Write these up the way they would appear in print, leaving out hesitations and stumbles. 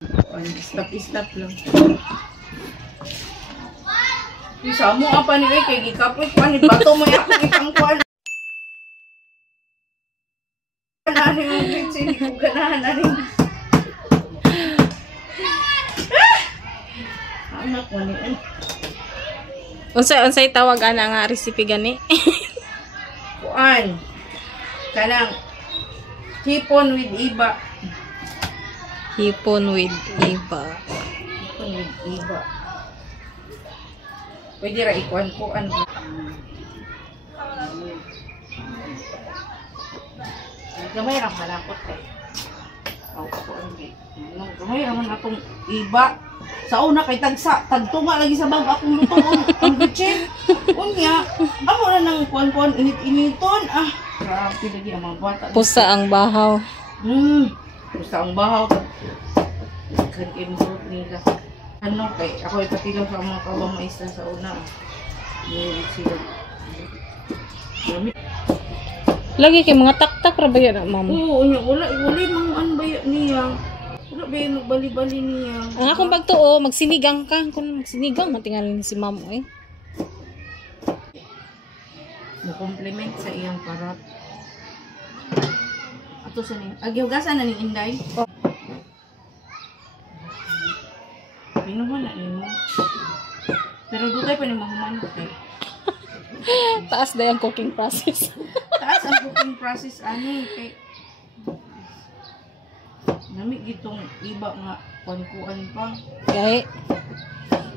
Stop lang. Isa mo apa ni kay gikapoy ko ni bato mo ako itang kuan. Ani mo sini ko ganahan ani. Anak ko ni. Unsay tawag ana nga recipe gani? Kuan. Kanang hipon with iba. Hipon with iba. Hipon with iba. Pwede ra ikuan ko ano. Gamay ra malakot kay. Ko ani. Gamay ra man atong iba. Sa una kay tagtunga lagi sa bag akong lutuon ang gitchen. Unya, amo na nang kuan-kuan init-initon. Grabe lagi ang mga bata. Pusa ang bahaw. Pusa ang bahaw. Kan improve nila. Ano kay ako ipatilaw sa mga kabang maestra sa una. Ni sila. Lagi kay mga taktak ra ba yan, ma'am? Oo, wala mang an ba niya. Wala ba yung magbali-bali niya. Ang akong pagtuo, magsinigang ka. Kung magsinigang, matingalin si ma'am eh. Mo-compliment sa iyang parat. Ato sa niya. Agyaw-gasan na ni Inday. Pinuha na niyo. Pero dugay pa ni mahuman kay. Taas na yung cooking process. Taas ang cooking process ani kay nami gitong iba nga kuan-kuan pa. Kaya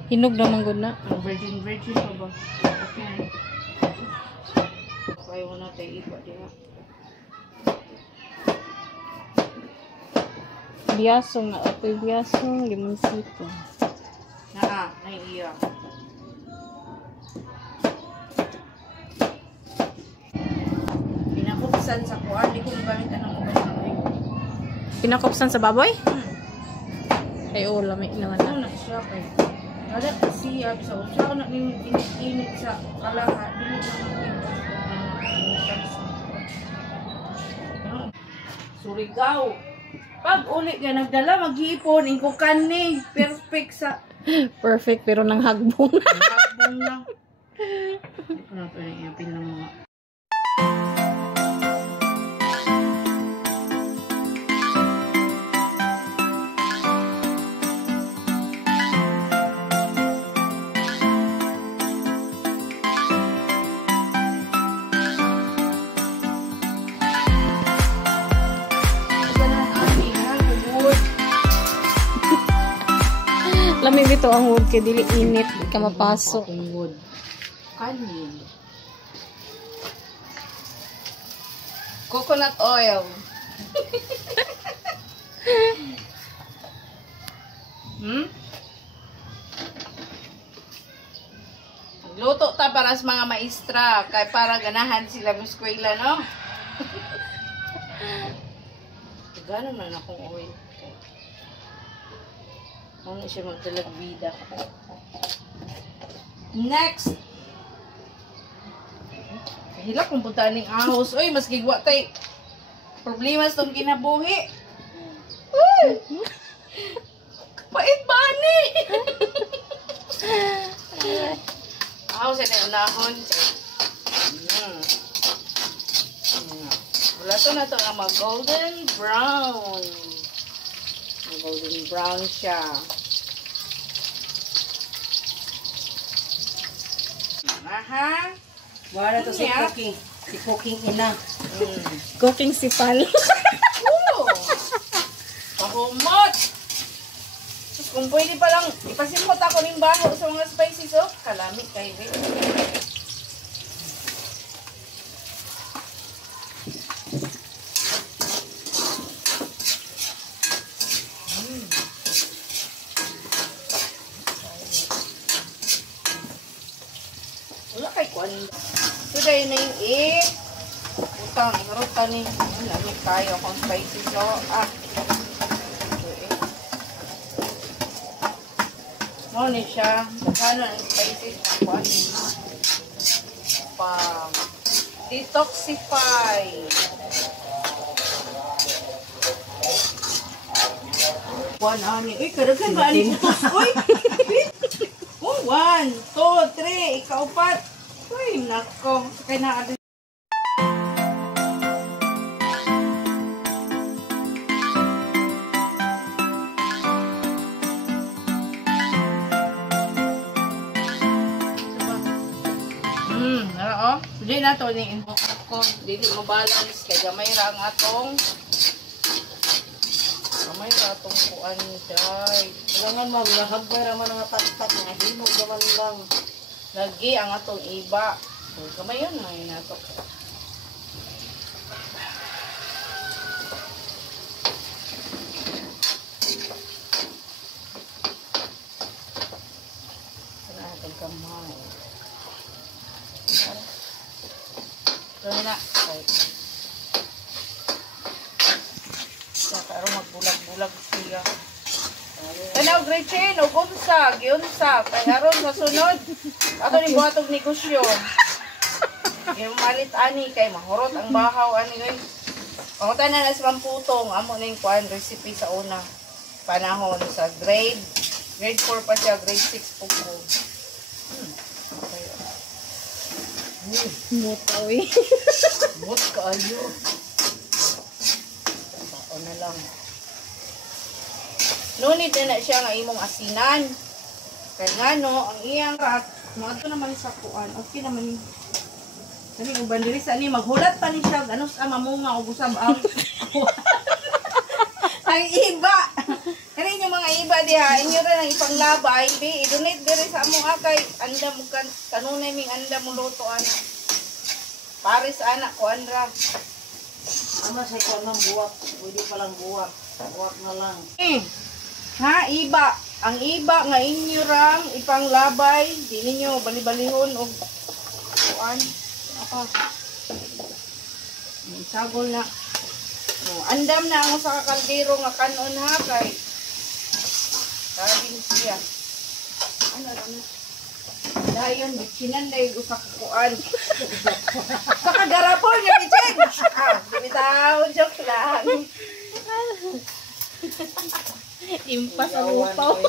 hinog naman gud na. Ang virgin pa ba? Okay. Kaya mo na tayo iba diha. Biyasong na apoy biyasong limonsito. Iya. Pinakupsan sa kuan, di ko gamitan ng ubas na oil. Pinakupsan sa baboy? Ay, oo, lamig naman na. Ano na siya kay. Kada kasi sa usa ko na init sa kalaha, dili na Surigao. Pag uli ka nagdala, maghipon, ingkukan ni. Perfect sa... Perfect, pero nang hagbong. Hagbong lang. Ano pa rin yung pinang mga... Lamig dito ang wood kay dili init ka mapasok. Wood. Kanin. Coconut oil. Luto ta para sa mga maestra kay para ganahan sila sa eskwela, no? Gano'n man akong oil. Ano siya magdalag bida. Next! Kahilak kung puntaan ng ahos. Uy, mas gigwa tay. Problema sa itong kinabuhi. Uy! Pait ba ni? Ahos yan yung unahon. Wala to na ito nga mag-golden brown. Golden brown siya. Aha. Wala to si cooking. Si cooking ina. Cooking sipal. Pahumot. Kung pwede pa lang, ipasimot ako ng baho sa mga spices, oh. Kalamit kayo, eh. Wala kay kuan. Today na yung utang, harutan ni. Lamig tayo kung spices, oh. Mo ni siya. Ano ang spices na kuan ni. Detoxify. Kuan ani. Uy, kadaghan ba ani putos? Uy. Oh, 1, 2, 3, ika-4. Uy, nako. Kaya na nara oh. Dili na to ni inbo ko. Dili mo balance kay gamay ra ang atong kuan day. Kailangan maglahagay raman ang tatak nga himo gaman lang. Lagi ang atong iba. Gamay yun na yun nato. Sana atong kamay. Gawin na. Okay. Kaya magbulag-bulag siya. Tanaw, Gretchen, o gumsa, giunsa. Kaya aron sa sunod. Ato ni buhatog negosyo. Yung malit ani, kay mahurot ang bahaw ani guys. Pangutan na na sa pamputong. Amo na yung kuhan, recipe sa una. Panahon sa grade 4 pa siya, grade 6 po po. Okay. Mutawi. Mut kaayo. Baon na lang. Nunit na siya nga imong asinan. Kaya nga no, ang iyang rat, mga naman sa kuan, okay naman. Sabi ko, bandiri sa ni, maghulat pa ni siya, ano sa mamunga o gusab ang ang iba. Kaya yung mga iba diha, inyo rin ang ipanglabay, i-donate diri sa among akay, anda mo kanunay ming anda mo luto anak. Paris anak ko andra. Ano sa ikaw ng buwak? Pwede palang buwak. Buwak na lang. Ha, iba. Ang iba nga inyo rang ipanglabay, di ninyo bali-balihon o kuan. Apa? Sagol na. Andam na ang sa kakaldero nga kanon ha kay. Sabi siya. Ano na? Dayon bikinan dai usa ka kuan. Sa kagarapon nga bitchen. Ah, bitaw joke lang. Impas ang upaw.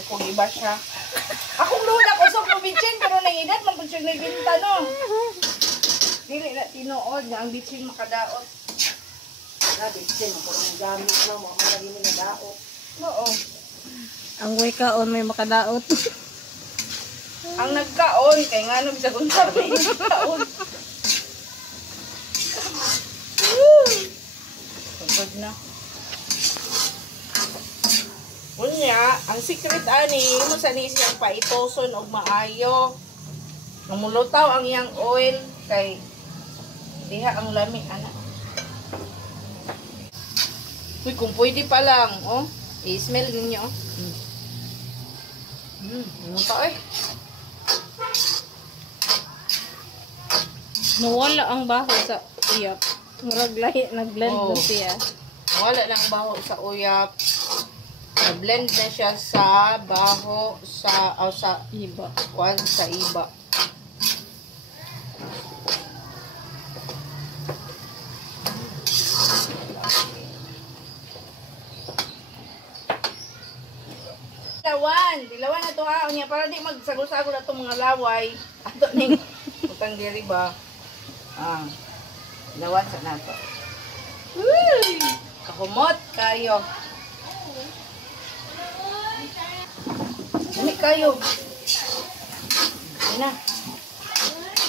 Akong iba siya. Akong lula ko sa bitchen pero nang edad man pud siya nagbinta no. Dili na tinuod nga ang bitchen makadaot. Na bitsin ko ng gamit na mo malagi mi nadaot. Oo. Ang way kaon may makadaot. Ang nagkaon kay ngano bisag unsa may nagkaon. Pagod na. Unya, ang secret ani, mo sa ni siyang paitoson og maayo. Namulutaw ang iyang oil kay diha ang lami ana. Uy, kung pwede pa lang, oh. I-smell ninyo, oh. Ano pa eh? Nawala ang baho sa uyap. Murag nag-blend Oh. na siya. Wala nang baho sa uyap. Na-blend na siya sa baho sa Iba. kuan sa iba. Dilawan na to ha. Unya para di magsagol-sagol na itong mga laway. Ato ning utang diri ba? Ah. Dilawan sa nato. Uy! Kahumot kayo. Dili kayo. Ina.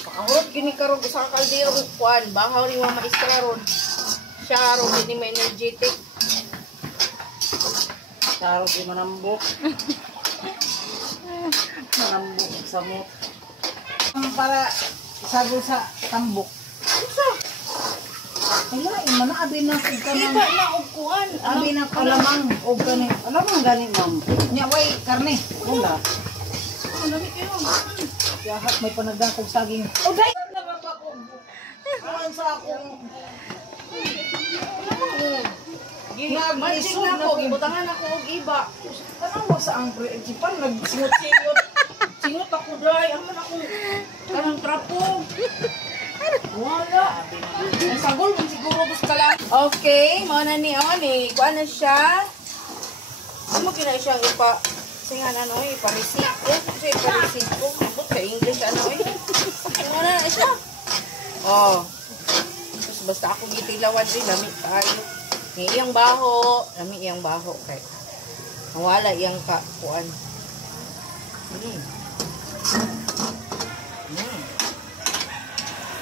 Pakahurot gini karong sa kaldero kuan, bahaw ni wa maestra ron. Siya ron ni may energetic. Taro di manambok. Manambok sa mut. Para sagol sa tambok. Kaya man abi na ug kanang Iba na og kuan. abi na kalamang ug kani. Alamang gani ma'am. Nya way karne. Wala. Ano lami kayo? Yahat may panagdakog saging. O dai na mapakog. Awan sa akong Magic na ako, gibutangan ako og iba. tanawa sa ang Japan nagsingot-singot. Singot ako dry, aman ako kanang trapo. Wala. Ay, sagol man siguro gusto lang. Okay, mauna ni Oni. Kuha na siya. Ano mo kina siyang ipa... Singan ano eh, ipa-receipt ko. Kasi ipa-receipt ko. Abot ka English ano eh. Mauna na siya. Oh. Tapos basta ako gitilawan rin. Lami tayo. May iyang baho. Lami iyang baho. Kay. Wala iyang kuan.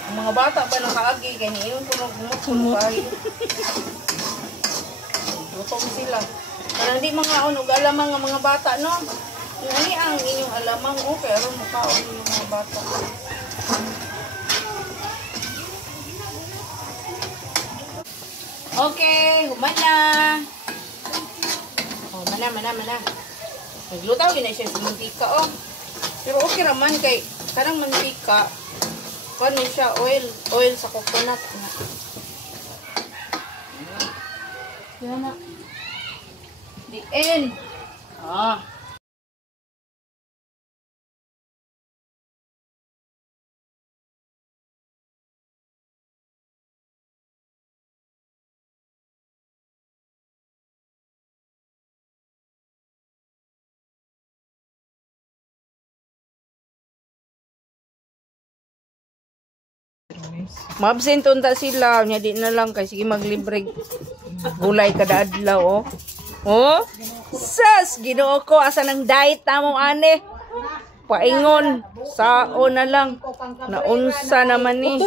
Ang mga bata pa nakaagi, kaya niyon ko nagmumot kayo. Lutong sila. Parang di mga alamang ang mga bata, no? Ano ang inyong alamang, pero mukhaon yung mga bata. Okay, humana. Oh, mana. Naglutaw yun na siya sa mantika, oh. Pero okay raman kay karang mantika. Kano siya oil sa coconut. Yan na. The end. Ah. Mabsent unta sila, nya di na lang kay sige maglibre gulay kada adlaw, oh. Oh? Sas, Ginoo ko asa nang diet namo ane. Paingon sao na lang. Naunsa naman ni.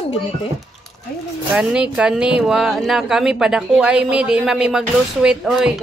Kani wa na kami padako ay mi di mami mag-lose weight oy.